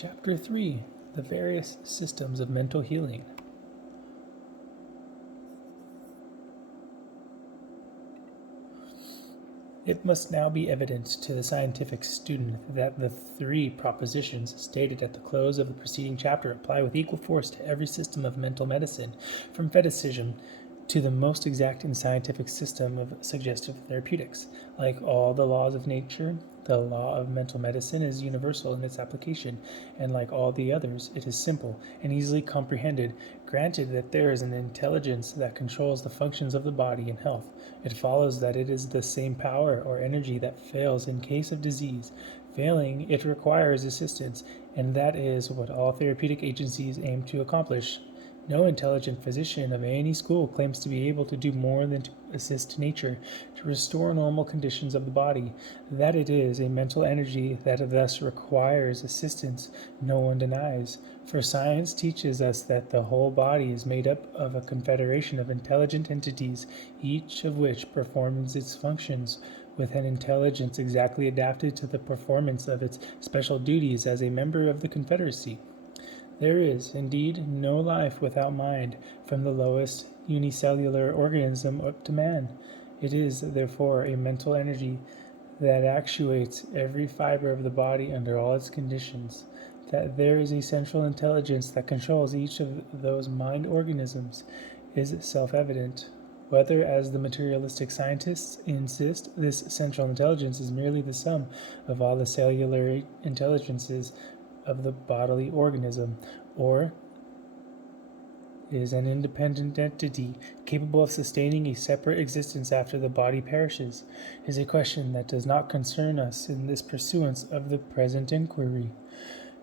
Chapter 3: The Various Systems of Mental Healing. It must now be evident to the scientific student that the three propositions stated at the close of the preceding chapter apply with equal force to every system of mental medicine, from fetishism to the most exact and scientific system of suggestive therapeutics. Like all the laws of nature, the law of mental medicine is universal in its application, and like all the others, it is simple and easily comprehended. Granted that there is an intelligence that controls the functions of the body and health, it follows that it is the same power or energy that fails in case of disease. Failing, it requires assistance, and that is what all therapeutic agencies aim to accomplish. No intelligent physician of any school claims to be able to do more than to assist nature to restore normal conditions of the body. That it is a mental energy that thus requires assistance, no one denies. For science teaches us that the whole body is made up of a confederation of intelligent entities, each of which performs its functions with an intelligence exactly adapted to the performance of its special duties as a member of the confederacy. There is, indeed, no life without mind, from the lowest unicellular organism up to man. It is, therefore, a mental energy that actuates every fiber of the body under all its conditions. That there is a central intelligence that controls each of those mind organisms is self-evident. Whether, as the materialistic scientists insist, this central intelligence is merely the sum of all the cellular intelligences of the bodily organism, or is an independent entity capable of sustaining a separate existence after the body perishes, is a question that does not concern us in this pursuance of the present inquiry.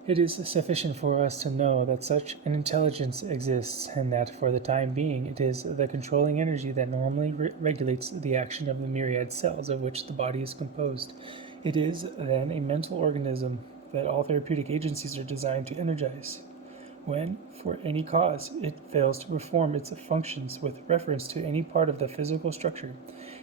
It is sufficient for us to know that such an intelligence exists, and that for the time being it is the controlling energy that normally regulates the action of the myriad cells of which the body is composed. It is, then, a mental organism that all therapeutic agencies are designed to energize. When, for any cause, it fails to perform its functions with reference to any part of the physical structure,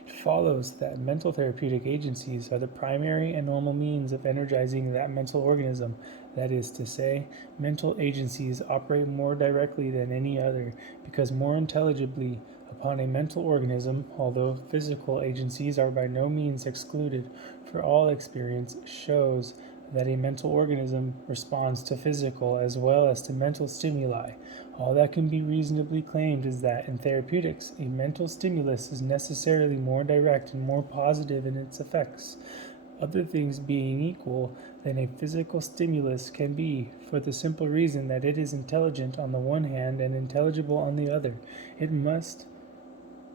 it follows that mental therapeutic agencies are the primary and normal means of energizing that mental organism. That is to say, mental agencies operate more directly than any other, because more intelligibly, upon a mental organism, although physical agencies are by no means excluded, for all experience shows that a mental organism responds to physical as well as to mental stimuli. All that can be reasonably claimed is that in therapeutics, a mental stimulus is necessarily more direct and more positive in its effects, other things being equal, than a physical stimulus can be, for the simple reason that it is intelligent on the one hand and intelligible on the other. It must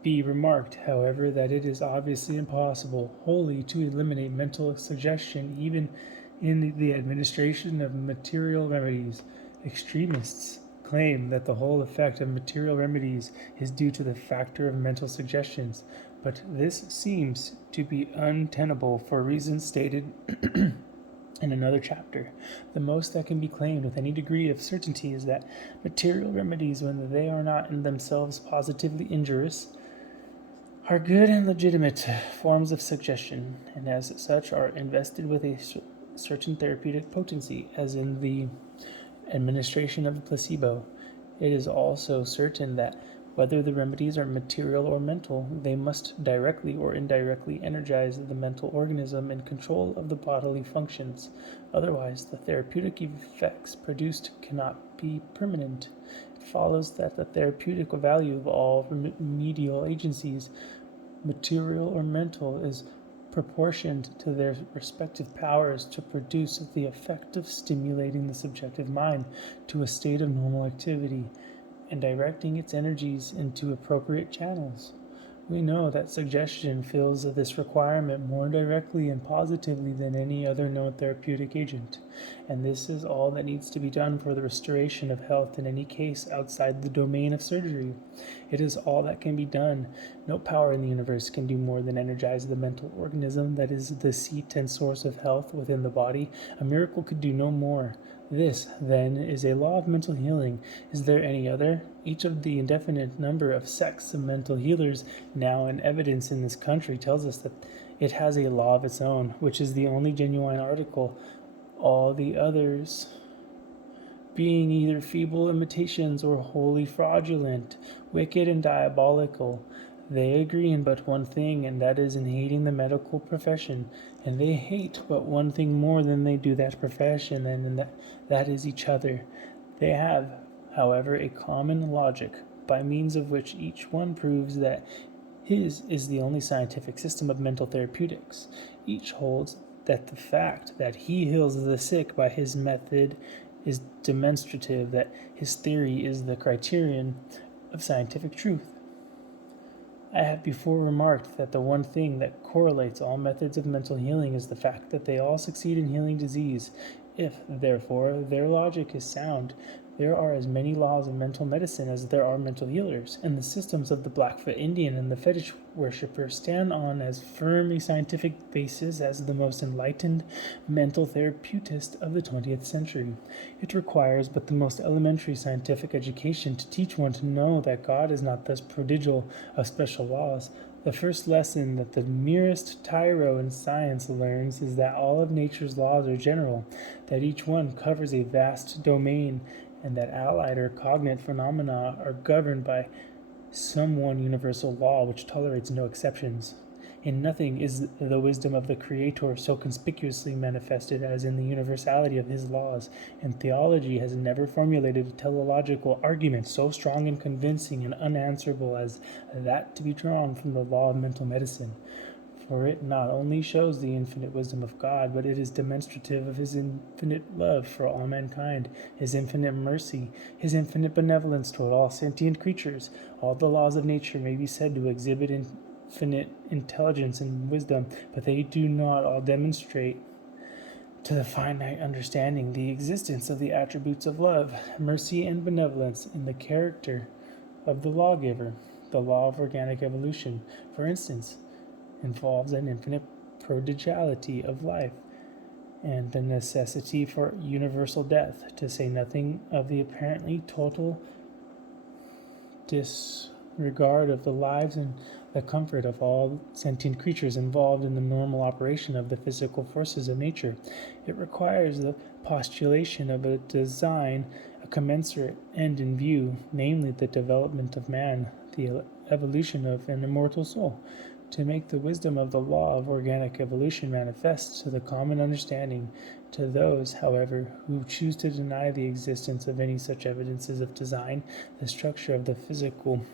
be remarked, however, that it is obviously impossible wholly to eliminate mental suggestion even in the administration of material remedies. Extremists claim that the whole effect of material remedies is due to the factor of mental suggestions, but this seems to be untenable for reasons stated in another chapter. The most that can be claimed with any degree of certainty is that material remedies, when they are not in themselves positively injurious, are good and legitimate forms of suggestion, and as such are invested with a certain therapeutic potency, as in the administration of a placebo. It is also certain that whether the remedies are material or mental, they must directly or indirectly energize the mental organism in control of the bodily functions. Otherwise, the therapeutic effects produced cannot be permanent. It follows that the therapeutic value of all remedial agencies, material or mental, is proportioned to their respective powers to produce the effect of stimulating the subjective mind to a state of normal activity and directing its energies into appropriate channels. We know that suggestion fills this requirement more directly and positively than any other known therapeutic agent, and this is all that needs to be done for the restoration of health in any case outside the domain of surgery. It is all that can be done. No power in the universe can do more than energize the mental organism that is the seat and source of health within the body. A miracle could do no more. This, then, is a law of mental healing. Is there any other? Each of the indefinite number of sects of mental healers now in evidence in this country tells us that it has a law of its own, which is the only genuine article. All the others being either feeble imitations or wholly fraudulent, wicked and diabolical. They agree in but one thing, and that is in hating the medical profession, and they hate but one thing more than they do that profession, and that is each other. They have, however, a common logic, by means of which each one proves that his is the only scientific system of mental therapeutics. Each holds that the fact that he heals the sick by his method is demonstrative, that his theory is the criterion of scientific truth. I have before remarked that the one thing that correlates all methods of mental healing is the fact that they all succeed in healing disease. If, therefore, their logic is sound, there are as many laws of mental medicine as there are mental healers, and the systems of the Blackfoot Indian and the fetish worshipper stand on as firm a scientific basis as the most enlightened mental therapeutist of the 20th century. It requires but the most elementary scientific education to teach one to know that God is not thus prodigal of special laws. The first lesson that the merest tyro in science learns is that all of nature's laws are general, that each one covers a vast domain, and that allied or cognate phenomena are governed by some one universal law which tolerates no exceptions. In nothing is the wisdom of the Creator so conspicuously manifested as in the universality of his laws, and theology has never formulated a teleological argument so strong and convincing and unanswerable as that to be drawn from the law of mental medicine. For it not only shows the infinite wisdom of God, but it is demonstrative of his infinite love for all mankind, his infinite mercy, his infinite benevolence toward all sentient creatures. All the laws of nature may be said to exhibit infinite intelligence and wisdom, but they do not all demonstrate to the finite understanding the existence of the attributes of love, mercy, and benevolence in the character of the lawgiver. The law of organic evolution, for instance, involves an infinite prodigality of life and the necessity for universal death, to say nothing of the apparently total disregard of the lives and the comfort of all sentient creatures involved in the normal operation of the physical forces of nature. It requires the postulation of a design, a commensurate end in view, namely the development of man, the evolution of an immortal soul, to make the wisdom of the law of organic evolution manifest to the common understanding. To those, however, who choose to deny the existence of any such evidences of design, the structure of the physical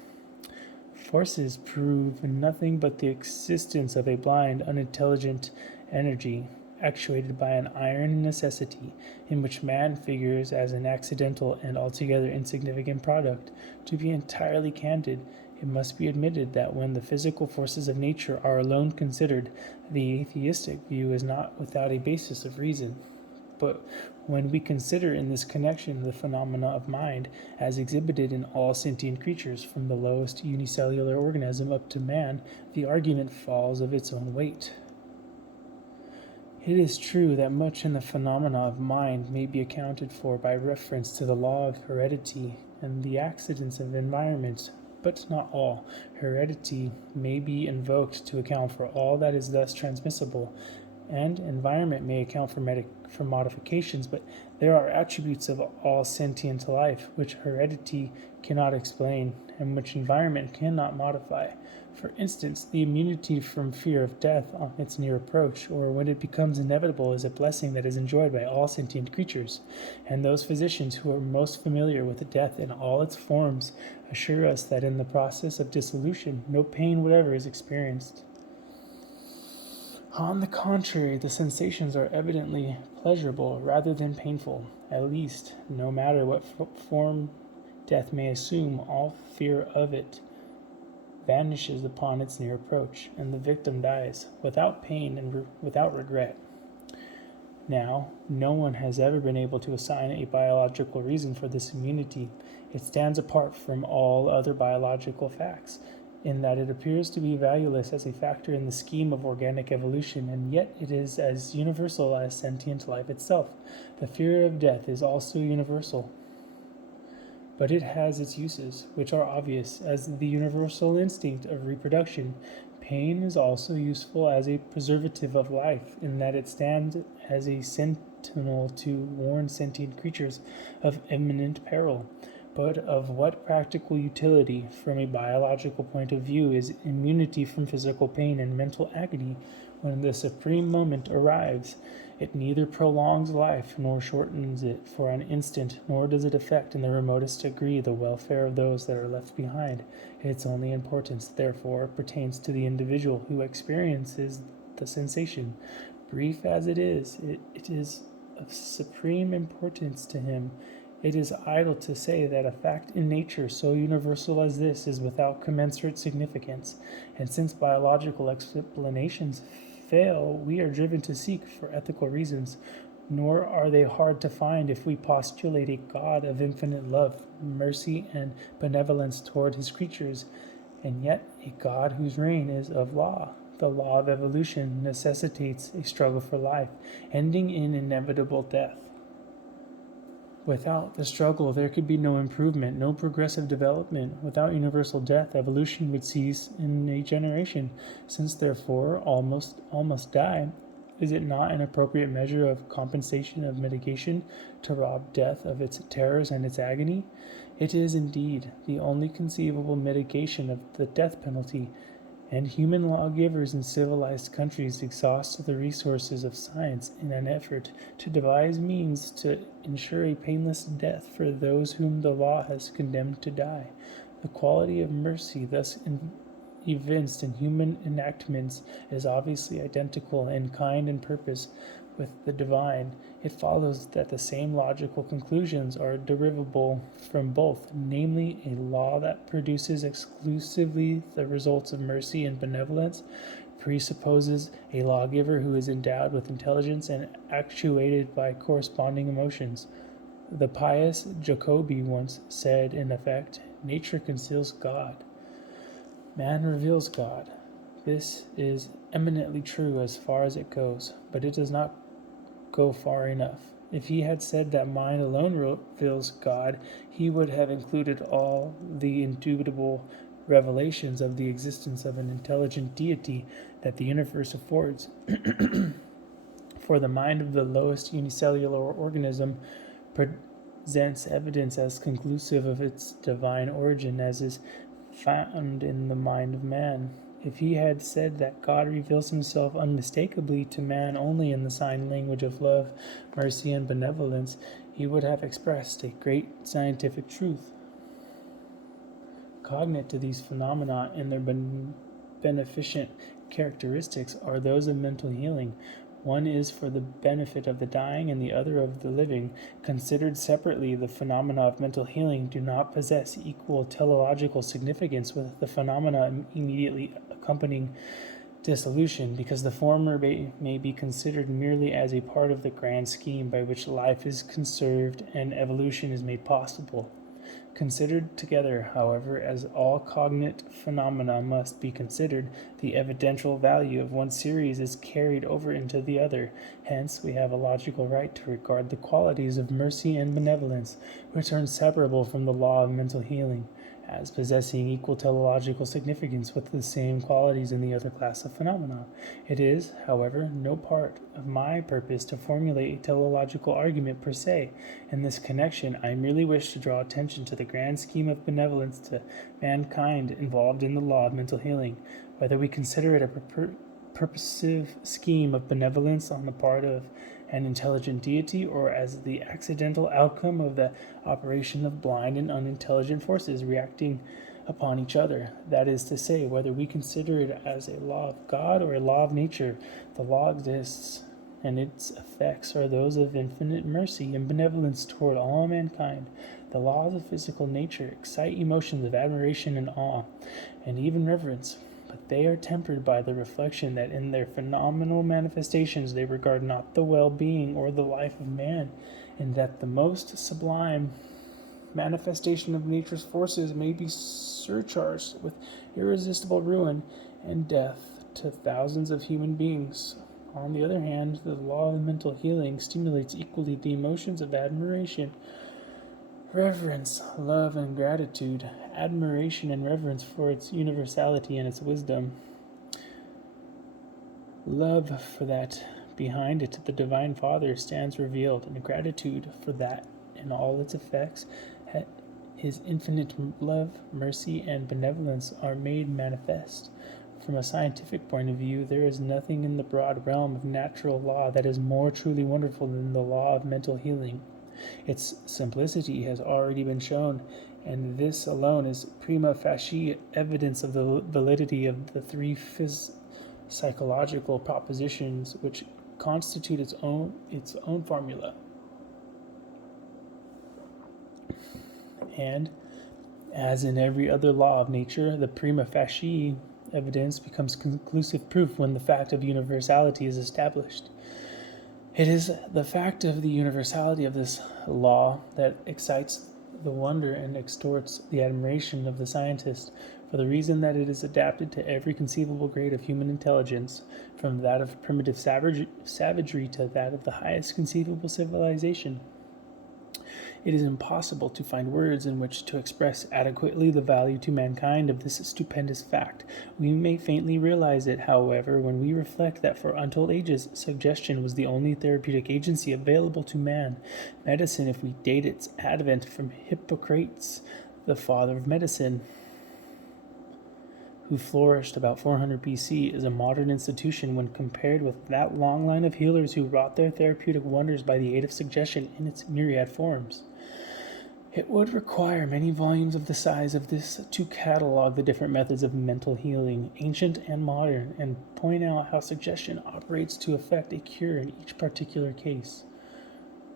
forces prove nothing but the existence of a blind, unintelligent energy, actuated by an iron necessity, in which man figures as an accidental and altogether insignificant product. To be entirely candid, it must be admitted that when the physical forces of nature are alone considered, the atheistic view is not without a basis of reason. But when we consider in this connection the phenomena of mind as exhibited in all sentient creatures, from the lowest unicellular organism up to man, the argument falls of its own weight. It is true that much in the phenomena of mind may be accounted for by reference to the law of heredity and the accidents of environment, but not all. Heredity may be invoked to account for all that is thus transmissible, and environment may account for modifications, but there are attributes of all sentient life which heredity cannot explain, and which environment cannot modify. For instance, the immunity from fear of death on its near approach, or when it becomes inevitable, is a blessing that is enjoyed by all sentient creatures, and those physicians who are most familiar with death in all its forms assure us that in the process of dissolution no pain whatever is experienced. On the contrary, the sensations are evidently pleasurable rather than painful. At least, no matter what form death may assume, all fear of it vanishes upon its near approach, and the victim dies without pain and without regret. Now, no one has ever been able to assign a biological reason for this immunity. It stands apart from all other biological facts, in that it appears to be valueless as a factor in the scheme of organic evolution, and yet it is as universal as sentient life itself. The fear of death is also universal, but it has its uses, which are obvious, as the universal instinct of reproduction. Pain is also useful as a preservative of life, in that it stands as a sentinel to warn sentient creatures of imminent peril. But of what practical utility, from a biological point of view, is immunity from physical pain and mental agony when the supreme moment arrives? It neither prolongs life nor shortens it for an instant, nor does it affect in the remotest degree the welfare of those that are left behind. Its only importance, therefore, pertains to the individual who experiences the sensation. Brief as it is of supreme importance to him. It is idle to say that a fact in nature so universal as this is without commensurate significance, and since biological explanations fail, we are driven to seek for ethical reasons, nor are they hard to find if we postulate a God of infinite love, mercy, and benevolence toward his creatures, and yet a God whose reign is of law. The law of evolution necessitates a struggle for life, ending in inevitable death. Without the struggle, there could be no improvement, no progressive development. Without universal death, evolution would cease in a generation. Since, therefore, all must die, is it not an appropriate measure of compensation, of mitigation, to rob death of its terrors and its agony? It is, indeed, the only conceivable mitigation of the death penalty, and human lawgivers in civilized countries exhaust the resources of science in an effort to devise means to ensure a painless death for those whom the law has condemned to die. The quality of mercy thus evinced in human enactments is obviously identical in kind and purpose with the divine. It follows that the same logical conclusions are derivable from both, namely, a law that produces exclusively the results of mercy and benevolence presupposes a lawgiver who is endowed with intelligence and actuated by corresponding emotions. The pious Jacobi once said, in effect, nature conceals God, man reveals God. This is eminently true as far as it goes, but it does not go far enough. If he had said that mind alone reveals God, he would have included all the indubitable revelations of the existence of an intelligent deity that the universe affords. For the mind of the lowest unicellular organism presents evidence as conclusive of its divine origin as is found in the mind of man. If he had said that God reveals himself unmistakably to man only in the sign language of love, mercy, and benevolence, he would have expressed a great scientific truth. Cognate to these phenomena and their beneficent characteristics are those of mental healing. One is for the benefit of the dying and the other of the living. Considered separately, the phenomena of mental healing do not possess equal teleological significance with the phenomena immediately accompanying dissolution, because the former may be considered merely as a part of the grand scheme by which life is conserved and evolution is made possible. Considered together, however, as all cognate phenomena must be considered, the evidential value of one series is carried over into the other. Hence, we have a logical right to regard the qualities of mercy and benevolence, which are inseparable from the law of mental healing, as possessing equal teleological significance with the same qualities in the other class of phenomena. It is, however, no part of my purpose to formulate a teleological argument per se. In this connection, I merely wish to draw attention to the grand scheme of benevolence to mankind involved in the law of mental healing. Whether we consider it a purposive scheme of benevolence on the part of an intelligent deity, or as the accidental outcome of the operation of blind and unintelligent forces reacting upon each other. That is to say, whether we consider it as a law of God or a law of nature, the law exists, and its effects are those of infinite mercy and benevolence toward all mankind. The laws of physical nature excite emotions of admiration and awe, and even reverence, but they are tempered by the reflection that in their phenomenal manifestations they regard not the well-being or the life of man, and that the most sublime manifestation of nature's forces may be surcharged with irresistible ruin and death to thousands of human beings. On the other hand, the law of mental healing stimulates equally the emotions of admiration, reverence, love, and gratitude. Admiration and reverence for its universality and its wisdom. Love for that Behind it, the Divine Father stands revealed, and gratitude for that in all its effects, his infinite love, mercy, and benevolence are made manifest. From a scientific point of view, there is nothing in the broad realm of natural law that is more truly wonderful than the law of mental healing. Its simplicity has already been shown, and this alone is prima facie evidence of the validity of the three psychological propositions which constitute its own formula. And, as in every other law of nature, the prima facie evidence becomes conclusive proof when the fact of universality is established. It is the fact of the universality of this law that excites the wonder and extorts the admiration of the scientist, for the reason that it is adapted to every conceivable grade of human intelligence, from that of primitive savagery to that of the highest conceivable civilization. It is impossible to find words in which to express adequately the value to mankind of this stupendous fact. We may faintly realize it, however, when we reflect that for untold ages suggestion was the only therapeutic agency available to man. Medicine, if we date its advent from Hippocrates, the father of medicine, who flourished about 400 BC, is a modern institution when compared with that long line of healers who wrought their therapeutic wonders by the aid of suggestion in its myriad forms. It would require many volumes of the size of this to catalogue the different methods of mental healing, ancient and modern, and point out how suggestion operates to effect a cure in each particular case.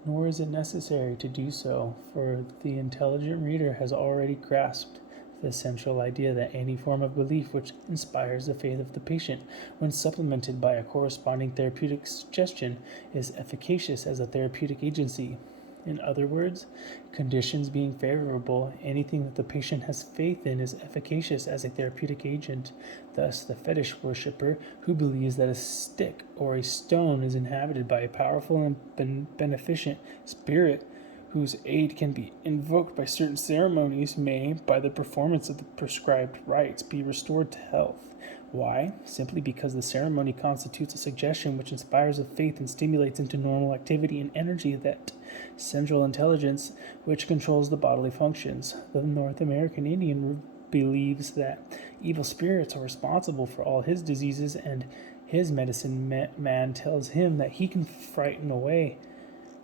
Nor is it necessary to do so, for the intelligent reader has already grasped the essential idea that any form of belief which inspires the faith of the patient, when supplemented by a corresponding therapeutic suggestion, is efficacious as a therapeutic agency. In other words, conditions being favorable, anything that the patient has faith in is efficacious as a therapeutic agent. Thus, the fetish worshipper who believes that a stick or a stone is inhabited by a powerful and beneficent spirit whose aid can be invoked by certain ceremonies may, by the performance of the prescribed rites, be restored to health. Why? Simply because the ceremony constitutes a suggestion which inspires a faith and stimulates into normal activity and energy that central intelligence which controls the bodily functions. The North American Indian believes that evil spirits are responsible for all his diseases, and his medicine man tells him that he can frighten away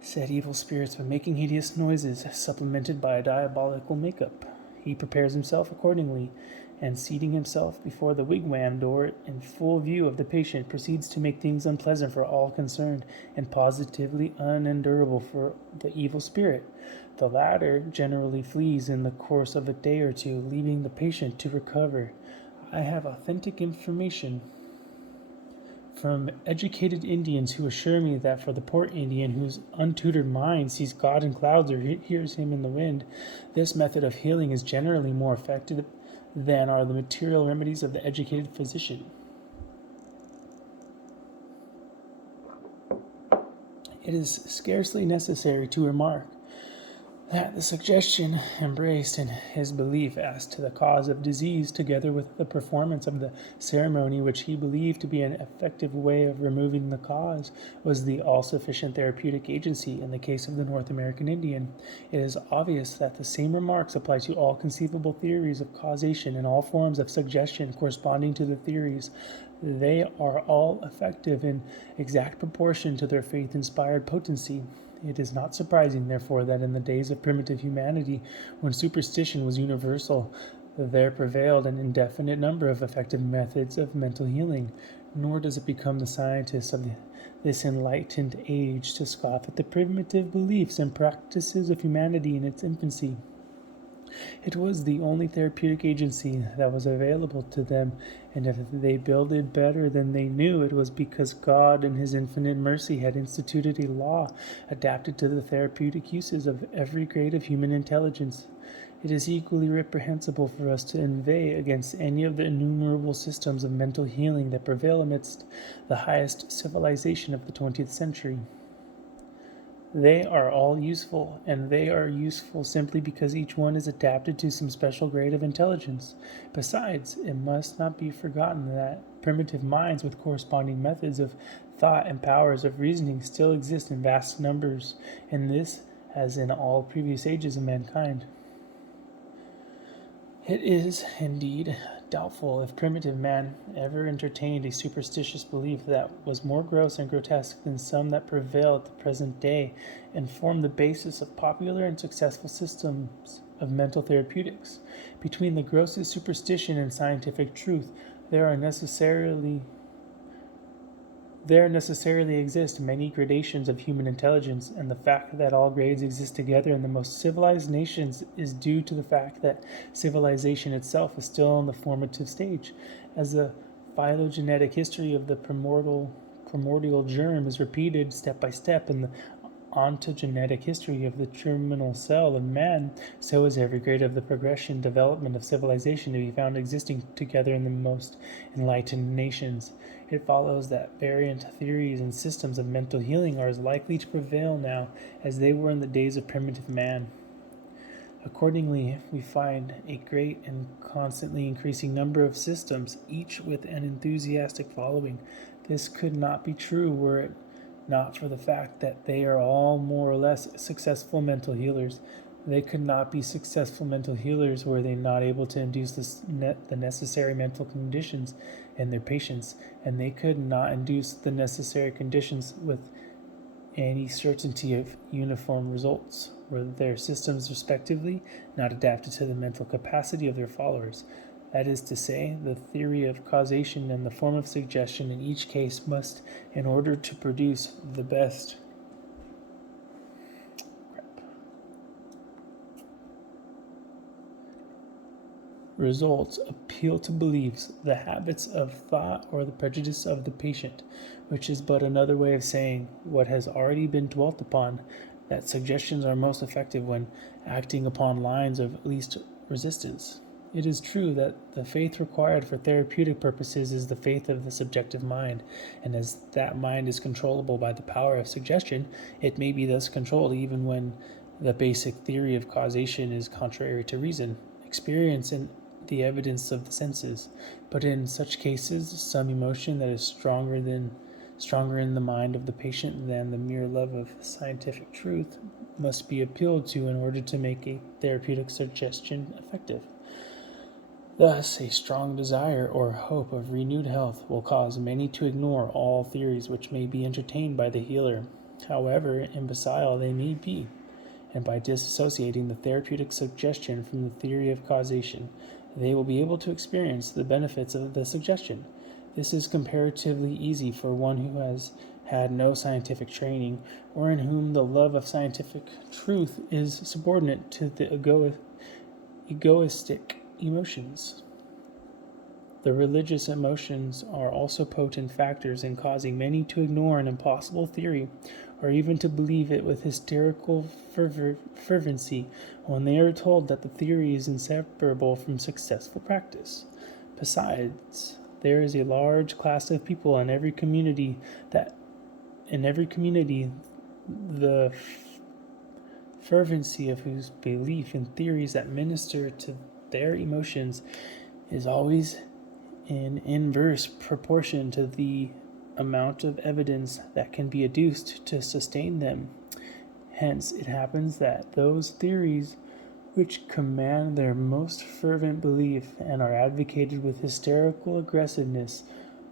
said evil spirits by making hideous noises, supplemented by a diabolical makeup. He prepares himself accordingly, and seating himself before the wigwam door in full view of the patient, proceeds to make things unpleasant for all concerned, and positively unendurable for the evil spirit. The latter generally flees in the course of a day or two, leaving the patient to recover. I have authentic information from educated Indians who assure me that for the poor Indian whose untutored mind sees God in clouds or hears him in the wind, this method of healing is generally more effective than are the material remedies of the educated physician. It is scarcely necessary to remark that the suggestion embraced in his belief as to the cause of disease, together with the performance of the ceremony which he believed to be an effective way of removing the cause, was the all-sufficient therapeutic agency in the case of the North American Indian. It is obvious that the same remarks apply to all conceivable theories of causation and all forms of suggestion corresponding to the theories. They are all effective in exact proportion to their faith-inspired potency. It is not surprising, therefore, that in the days of primitive humanity, when superstition was universal, there prevailed an indefinite number of effective methods of mental healing. Nor does it become the scientists of this enlightened age to scoff at the primitive beliefs and practices of humanity in its infancy. It was the only therapeutic agency that was available to them, and if they builded better than they knew, it was because God in his infinite mercy had instituted a law adapted to the therapeutic uses of every grade of human intelligence. It is equally reprehensible for us to inveigh against any of the innumerable systems of mental healing that prevail amidst the highest civilization of the 20th century. They are all useful, and they are useful simply because each one is adapted to some special grade of intelligence. Besides, it must not be forgotten that primitive minds with corresponding methods of thought and powers of reasoning still exist in vast numbers, and this as in all previous ages of mankind. It is, indeed, doubtful if primitive man ever entertained a superstitious belief that was more gross and grotesque than some that prevail at the present day and form the basis of popular and successful systems of mental therapeutics. Between the grossest superstition and scientific truth, there necessarily exist many gradations of human intelligence, and the fact that all grades exist together in the most civilized nations is due to the fact that civilization itself is still in the formative stage, as the phylogenetic history of the primordial germ is repeated step by step in the ontogenetic history of the terminal cell of man, so is every grade of the progression development of civilization to be found existing together in the most enlightened nations. It follows that variant theories and systems of mental healing are as likely to prevail now as they were in the days of primitive man. Accordingly, we find a great and constantly increasing number of systems, each with an enthusiastic following. This could not be true were it not for the fact that they are all more or less successful mental healers. They could not be successful mental healers were they not able to induce the necessary mental conditions in their patients, and they could not induce the necessary conditions with any certainty of uniform results, were their systems respectively not adapted to the mental capacity of their followers. That is to say, the theory of causation and the form of suggestion in each case must, in order to produce the best results, appeal to beliefs, the habits of thought, or the prejudice of the patient, which is but another way of saying what has already been dwelt upon, that suggestions are most effective when acting upon lines of least resistance. It is true that the faith required for therapeutic purposes is the faith of the subjective mind, and as that mind is controllable by the power of suggestion, it may be thus controlled even when the basic theory of causation is contrary to reason, experience, and the evidence of the senses. But in such cases, some emotion that is stronger in the mind of the patient than the mere love of scientific truth must be appealed to in order to make a therapeutic suggestion effective. Thus, a strong desire or hope of renewed health will cause many to ignore all theories which may be entertained by the healer, however imbecile they may be, and by disassociating the therapeutic suggestion from the theory of causation, they will be able to experience the benefits of the suggestion. This is comparatively easy for one who has had no scientific training, or in whom the love of scientific truth is subordinate to the egoistic emotions. The religious emotions are also potent factors in causing many to ignore an impossible theory, or even to believe it with hysterical fervency when they are told that the theory is inseparable from successful practice. Besides, there is a large class of people in every community the fervency of whose belief in theories that minister to their emotions is always in inverse proportion to the amount of evidence that can be adduced to sustain them. Hence, it happens that those theories which command their most fervent belief and are advocated with hysterical aggressiveness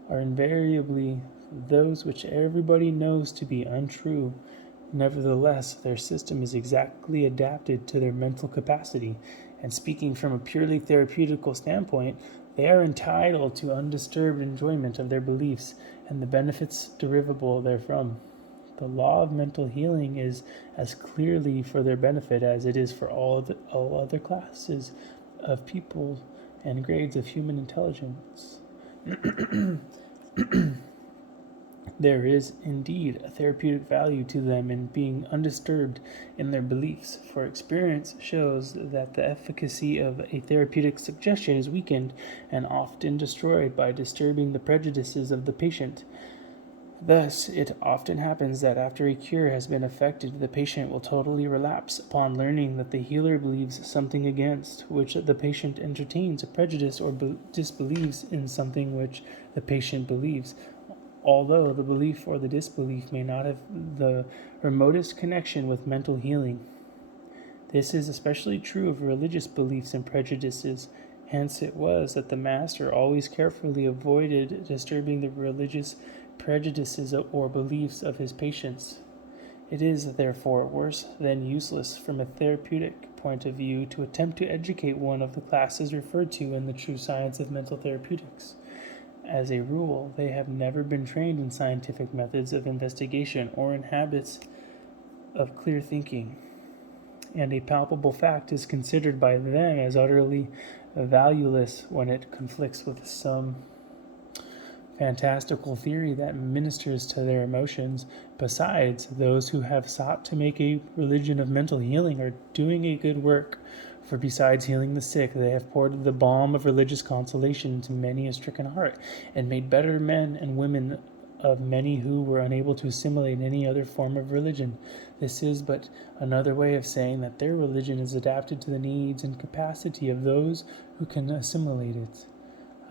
are invariably those which everybody knows to be untrue. Nevertheless, their system is exactly adapted to their mental capacity, and speaking from a purely therapeutical standpoint, they are entitled to undisturbed enjoyment of their beliefs and the benefits derivable therefrom. The law of mental healing is as clearly for their benefit as it is for all other classes of people and grades of human intelligence. There is, indeed, a therapeutic value to them in being undisturbed in their beliefs, for experience shows that the efficacy of a therapeutic suggestion is weakened and often destroyed by disturbing the prejudices of the patient. Thus, it often happens that after a cure has been effected, the patient will totally relapse upon learning that the healer believes something against which the patient entertains a prejudice, or disbelieves in something which the patient believes, although the belief or the disbelief may not have the remotest connection with mental healing. This is especially true of religious beliefs and prejudices. Hence it was that the master always carefully avoided disturbing the religious prejudices or beliefs of his patients. It is, therefore, worse than useless from a therapeutic point of view to attempt to educate one of the classes referred to in the true science of mental therapeutics. As a rule, they have never been trained in scientific methods of investigation or in habits of clear thinking, and a palpable fact is considered by them as utterly valueless when it conflicts with some fantastical theory that ministers to their emotions. Besides, those who have sought to make a religion of mental healing are doing a good work, for besides healing the sick, they have poured the balm of religious consolation into many a stricken heart, and made better men and women of many who were unable to assimilate any other form of religion. This is but another way of saying that their religion is adapted to the needs and capacity of those who can assimilate it.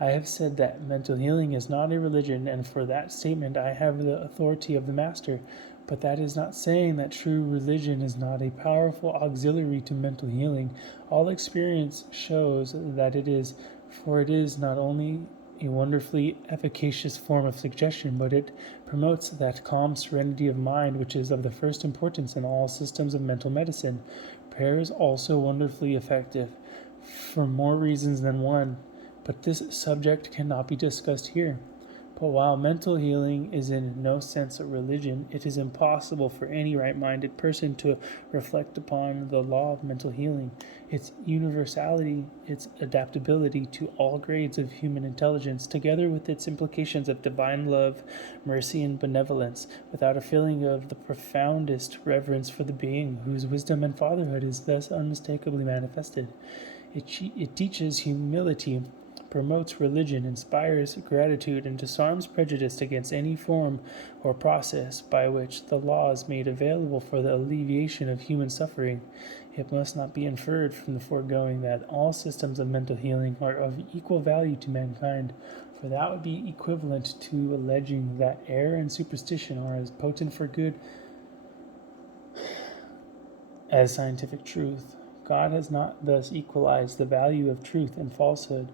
I have said that mental healing is not a religion, and for that statement I have the authority of the Master, but that is not saying that true religion is not a powerful auxiliary to mental healing. All experience shows that it is, for it is not only a wonderfully efficacious form of suggestion, but it promotes that calm serenity of mind which is of the first importance in all systems of mental medicine. Prayer is also wonderfully effective, for more reasons than one, but this subject cannot be discussed here. But while mental healing is in no sense a religion, it is impossible for any right-minded person to reflect upon the law of mental healing, its universality, its adaptability to all grades of human intelligence, together with its implications of divine love, mercy, and benevolence, without a feeling of the profoundest reverence for the being whose wisdom and fatherhood is thus unmistakably manifested. It teaches humility, promotes religion, inspires gratitude, and disarms prejudice against any form or process by which the law is made available for the alleviation of human suffering. It must not be inferred from the foregoing that all systems of mental healing are of equal value to mankind, for that would be equivalent to alleging that error and superstition are as potent for good as scientific truth. God has not thus equalized the value of truth and falsehood,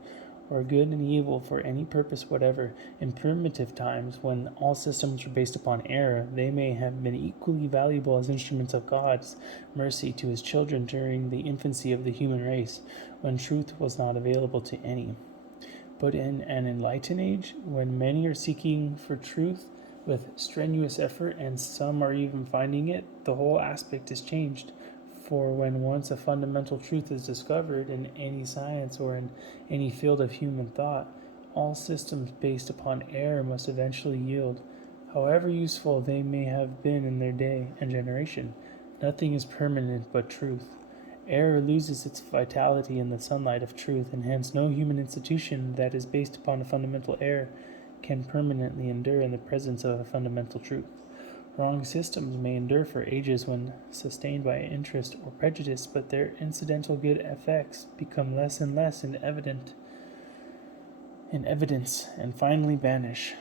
or good and evil, for any purpose whatever. In primitive times, when all systems were based upon error, they may have been equally valuable as instruments of God's mercy to his children during the infancy of the human race, when truth was not available to any. But in an enlightened age, when many are seeking for truth with strenuous effort, and some are even finding it, the whole aspect is changed. For when once a fundamental truth is discovered in any science or in any field of human thought, all systems based upon error must eventually yield, however useful they may have been in their day and generation. Nothing is permanent but truth. Error loses its vitality in the sunlight of truth, and hence no human institution that is based upon a fundamental error can permanently endure in the presence of a fundamental truth. Wrong systems may endure for ages when sustained by interest or prejudice, but their incidental good effects become less and less in evidence, and finally vanish.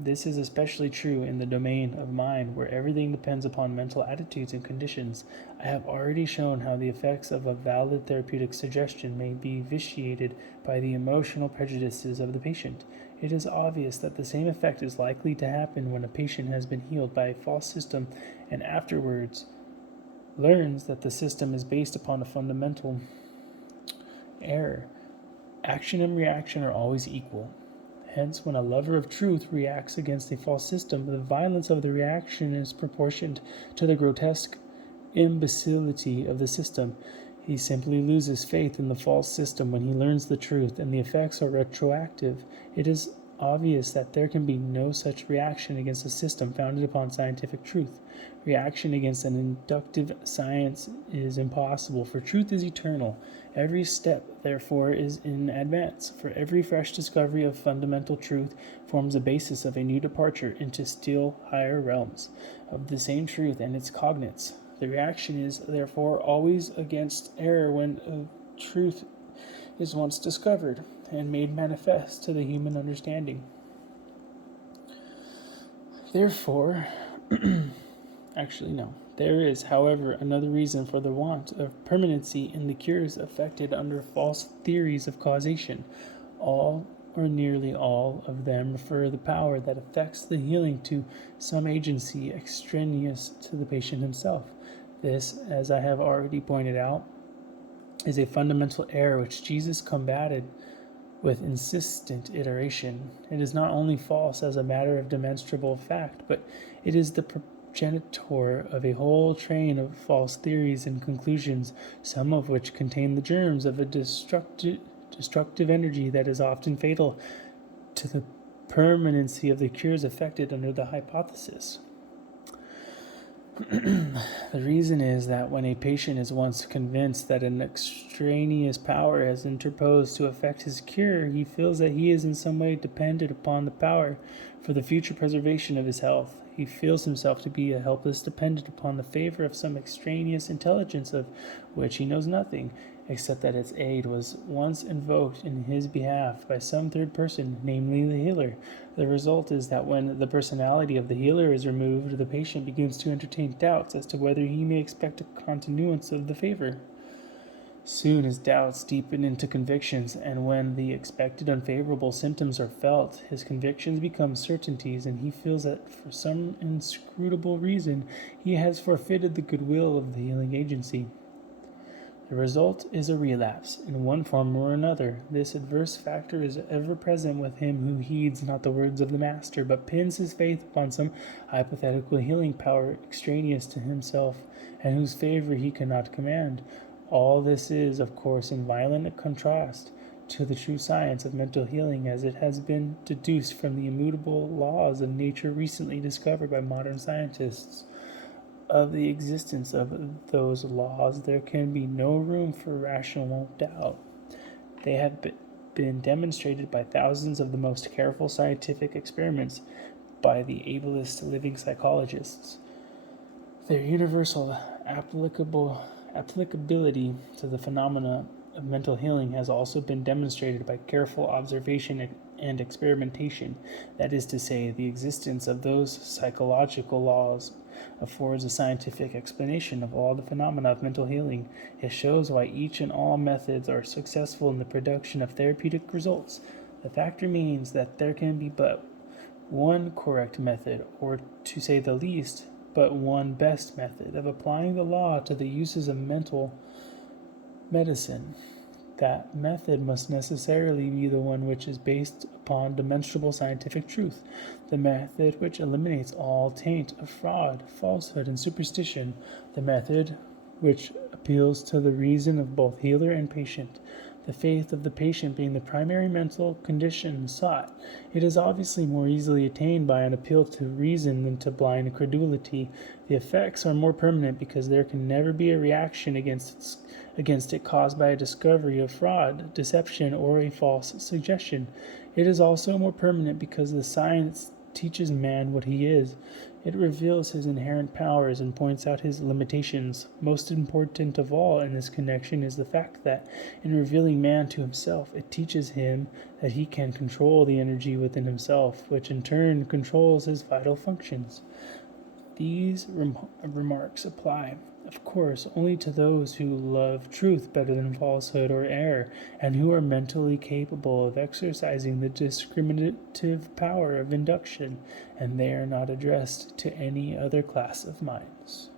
This is especially true in the domain of mind, where everything depends upon mental attitudes and conditions. I have already shown how the effects of a valid therapeutic suggestion may be vitiated by the emotional prejudices of the patient. It is obvious that the same effect is likely to happen when a patient has been healed by a false system and afterwards learns that the system is based upon a fundamental error. Action and reaction are always equal. Hence, when a lover of truth reacts against a false system, the violence of the reaction is proportioned to the grotesque imbecility of the system. He simply loses faith in the false system when he learns the truth, and the effects are retroactive. It is obvious that there can be no such reaction against a system founded upon scientific truth. Reaction against an inductive science is impossible, for truth is eternal. Every step, therefore, is in advance, for every fresh discovery of fundamental truth forms the basis of a new departure into still higher realms of the same truth and its cognates. The reaction is, therefore, always against error when truth is once discovered and made manifest to the human understanding. Therefore, there is, however, another reason for the want of permanency in the cures effected under false theories of causation. All or nearly all of them refer the power that affects the healing to some agency extraneous to the patient himself. This, as I have already pointed out, is a fundamental error which Jesus combated with insistent iteration. It is not only false as a matter of demonstrable fact, but it is the progenitor of a whole train of false theories and conclusions, some of which contain the germs of a destructive energy that is often fatal to the permanency of the cures effected under the hypothesis. The reason is that when a patient is once convinced that an extraneous power has interposed to effect his cure, he feels that he is in some way dependent upon the power for the future preservation of his health. He feels himself to be a helpless dependent upon the favor of some extraneous intelligence of which he knows nothing, except that its aid was once invoked in his behalf by some third person, namely the healer. The result is that when the personality of the healer is removed, the patient begins to entertain doubts as to whether he may expect a continuance of the favor. Soon his doubts deepen into convictions, and when the expected unfavorable symptoms are felt, his convictions become certainties, and he feels that for some inscrutable reason he has forfeited the goodwill of the healing agency. The result is a relapse, in one form or another. This adverse factor is ever present with him who heeds not the words of the Master, but pins his faith upon some hypothetical healing power extraneous to himself, and whose favor he cannot command. All this is, of course, in violent contrast to the true science of mental healing as it has been deduced from the immutable laws of nature recently discovered by modern scientists. Of the existence of those laws there can be no room for rational doubt. They have been demonstrated by thousands of the most careful scientific experiments by the ablest living psychologists. Their universal applicability to the phenomena of mental healing has also been demonstrated by careful observation and experimentation. That is to say, the existence of those psychological laws affords a scientific explanation of all the phenomena of mental healing. It shows why each and all methods are successful in the production of therapeutic results. The fact remains that there can be but one correct method, or to say the least, but one best method of applying the law to the uses of mental medicine. That method must necessarily be the one which is based upon demonstrable scientific truth, the method which eliminates all taint of fraud, falsehood, and superstition, the method which appeals to the reason of both healer and patient, the faith of the patient being the primary mental condition sought. It is obviously more easily attained by an appeal to reason than to blind credulity. The effects are more permanent because there can never be a reaction against it caused by a discovery of fraud, deception, or a false suggestion. It is also more permanent because the science teaches man what he is. It reveals his inherent powers and points out his limitations. Most important of all in this connection is the fact that, in revealing man to himself, it teaches him that he can control the energy within himself, which in turn controls his vital functions. These remarks apply, of course, only to those who love truth better than falsehood or error, and who are mentally capable of exercising the discriminative power of induction, and they are not addressed to any other class of minds.